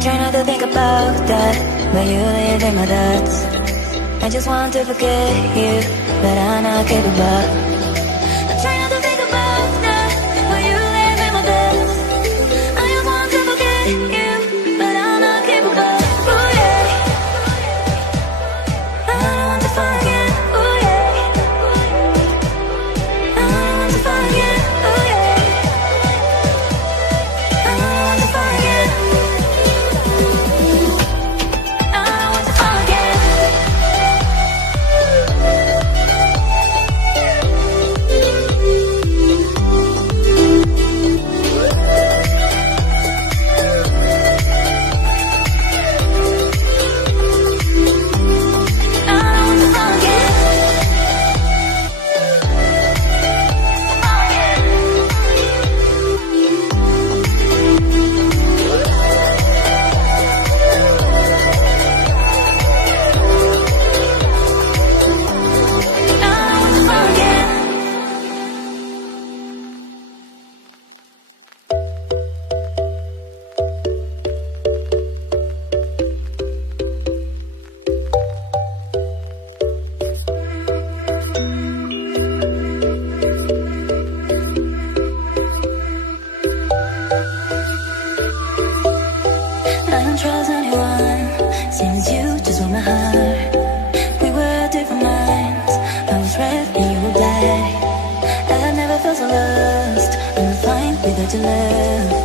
try not to think about that, but you live in my thoughts. I just want to forget you, but I'm not capable. I try not to think about that, but you live in my thoughts. I just want to forget you, but I'm not capable. Ooh yeah, I don't want to forget. Ooh yeah, I don't want to forget. Ooh yeah, I don't want to forget. I don't want to forget. I don't trust anyone, seems you just want my heart. We were different minds, I was red and you were black. I've never felt so lost, I'm fine without your love.